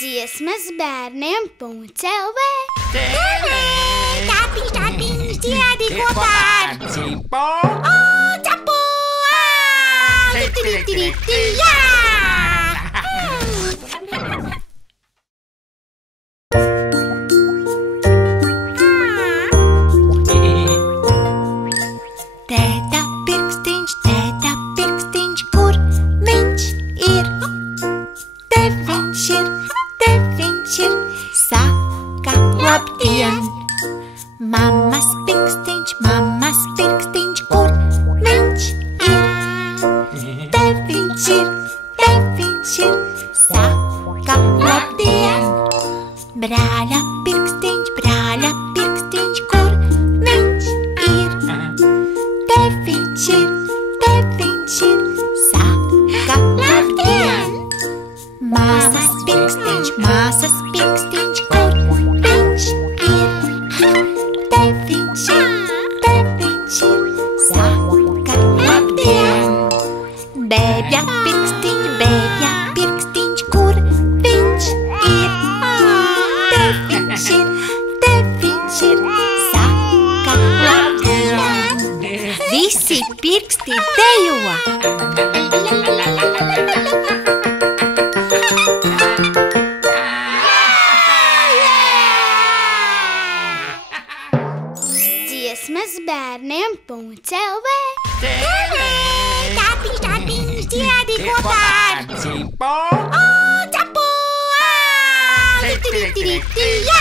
Dziesmas bērniem.lv Tāpiņš, dziedi kopā ar Cipo! Capu! Jā! Tēta pirkstiņš, kur viņš ir? Te viņš ir, saka labdien! Mammas pirkstiņš, kur viņš ir? Te viņš ir, saka labdien! Brāļa pirkstiņš, kur viņš ir? Te viņš ir, saka labdien! Māsas pirkstiņš, kur viņš ir? Te viņš ir, saka labdien! Bēbja pirkstiņš, kur viņš ir? Te viņš ir, saka labdien! Visi pirksti dejo! Dziesmas bērniem.lv Tāpiņš, dziedi kopā ar Cipo! Capu! Jā!